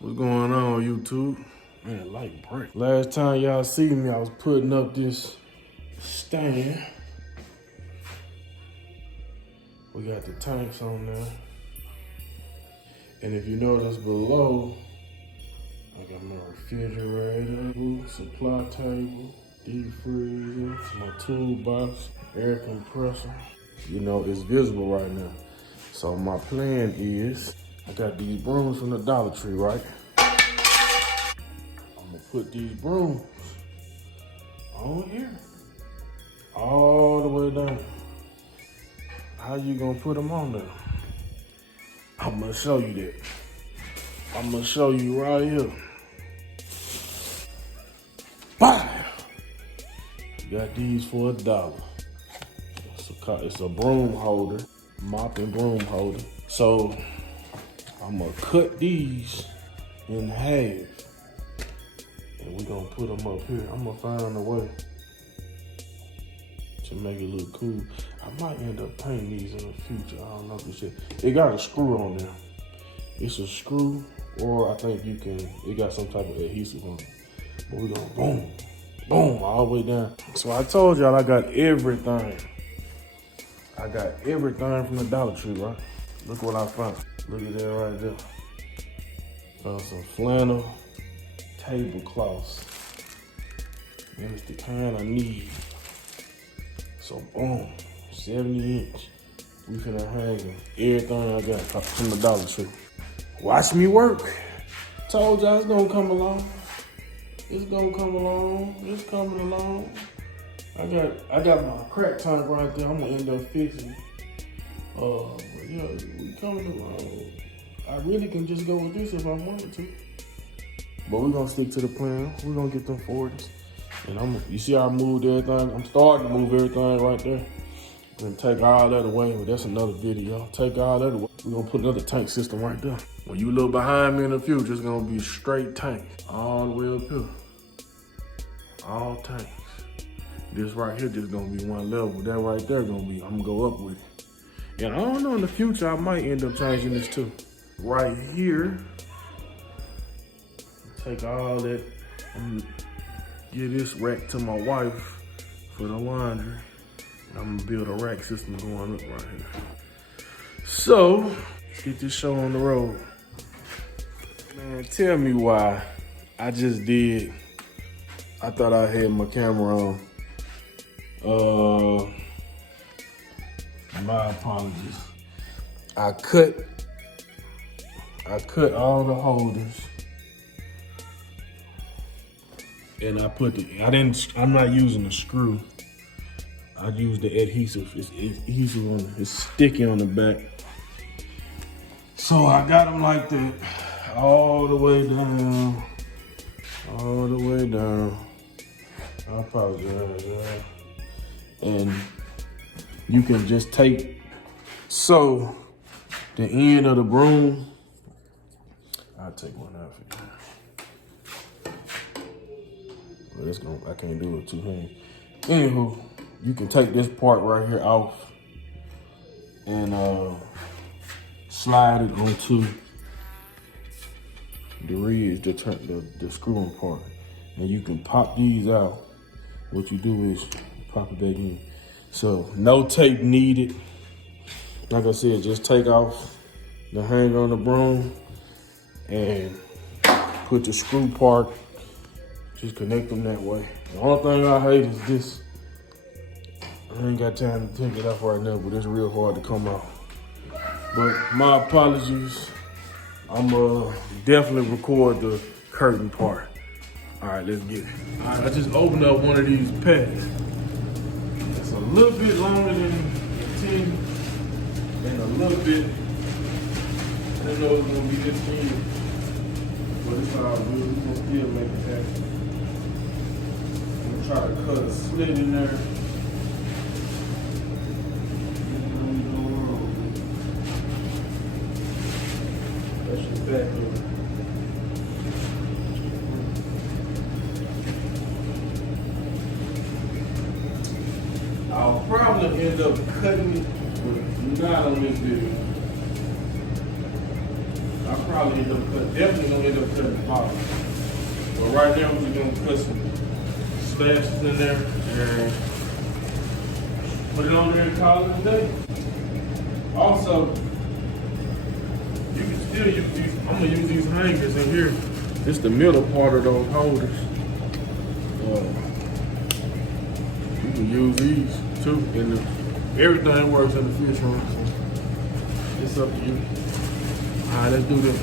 What's going on, YouTube? Man, light break. Last time y'all see me, I was putting up this stand. We got the tanks on there. And if you notice below, I got my refrigerator, supply table, deep freezer, my toolbox, air compressor. You know, it's visible right now. So my plan is, I got these brooms from the Dollar Tree, right? I'm gonna put these brooms on here, all the way down. How you gonna put them on there? I'm gonna show you that. I'm gonna show you right here. Bam! Got these for $1. It's a broom holder, mop and broom holder. So I'm gonna cut these in half, and we're gonna put them up here. I'm gonna find a way to make it look cool. I might end up painting these in the future. I don't know for sure. It got a screw on there. It's a screw, or I think it got some type of adhesive on it. But we're gonna boom, boom, all the way down. So I told y'all I got everything. I got everything from the Dollar Tree, right? Look what I found. Look at that right there. Found some flannel tablecloths. And it's the kind I need. So boom, 70-inch. We finna hang them. Everything I got from the Dollar Tree. Watch me work. Told y'all it's gonna come along. It's gonna come along. It's coming along. I got my crack tank right there. I'm gonna end up fixing. But yeah, we coming along. I really can just go with this if I wanted to. But we're gonna stick to the plan. We're gonna get them 40s. And you see how I moved everything? I'm starting to move everything right there. We're gonna take all that away, but that's another video. Take all that away. We're gonna put another tank system right there. When you look behind me in the future, it's gonna be straight tanks. All the way up here. All tanks. This right here just gonna be one level. That right there I'm gonna go up with it. And I don't know, in the future, I might end up changing this too. Right here, take all that, I'm gonna give this rack to my wife for the laundry. I'm gonna build a rack system going up right here. So, let's get this show on the road. Man, tell me why I just did, I thought I had my camera on. My apologies. I cut all the holders, and I'm not using a screw. I used the adhesive. It's adhesive on it. It's sticky on the back. So I got them like that, all the way down, all the way down. I apologize, y'all. And you can just take, so the end of the broom, I'll take one out for you. Well, I can't do it with two hands. Anywho, you can take this part right here off and slide it onto the ridge, the screwing part. And you can pop these out. What you do is pop it back in. So no tape needed. Like I said, just take off the hanger on the broom and put the screw part, just connect them that way. The only thing I hate is this. I ain't got time to take it off right now, but it's real hard to come out. But my apologies. I'm definitely record the curtain part. All right, let's get it. All right, I just opened up one of these packs. It's a little bit longer than 10 and a little bit, I didn't know it was gonna be this thin, but it's all good. We're gonna still make it happen. I'm gonna try to cut a slit in there. That's your back of it. I'll probably end up cutting it, but not on this video. I'll probably end up cutting, definitely gonna end up cutting the bottom. But right now we're just gonna put some slashes in there and put it on there and call it a day. Also, you can still use these, I'm gonna use these hangers in here. This is the middle part of those holders. You can use these too. Everything works in the fish room, so it's up to you. All right, let's do this.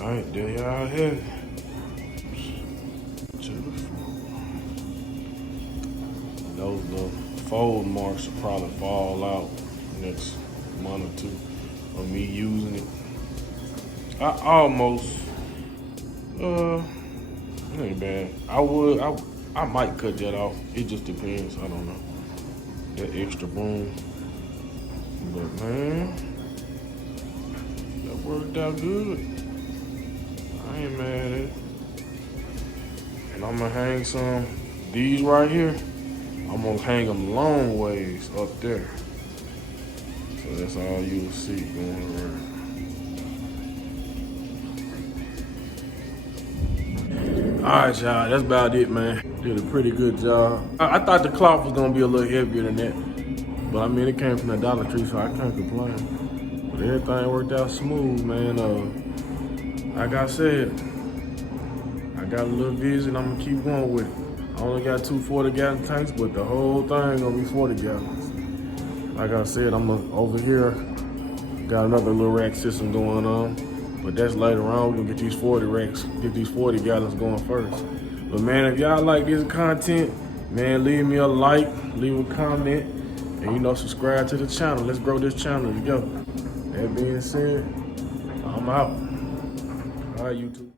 Alright, there y'all have it. To the floor. Those little fold marks will probably fall out next month or two of me using it. I almost, it ain't bad. I might cut that off. It just depends. I don't know. That extra boom. But man, that worked out good. I ain't mad at it. And I'm gonna hang some, these right here, I'm gonna hang them long ways up there. So that's all you'll see going around. All right, y'all, that's about it, man. Did a pretty good job. I thought the cloth was gonna be a little heavier than that, but I mean, it came from the Dollar Tree, so I can't complain. But everything worked out smooth, man. Like I said, I got a little vision, I'm gonna keep going with it. I only got 2 40-gallon tanks, but the whole thing gonna be 40 gallons. Like I said, I'm over here, got another little rack system going on. But that's later on. We're gonna get these 40 racks, get these 40 gallons going first. But man, if y'all like this content, man, leave me a like, leave a comment, and subscribe to the channel. Let's grow this channel together. That being said, I'm out. All right, YouTube.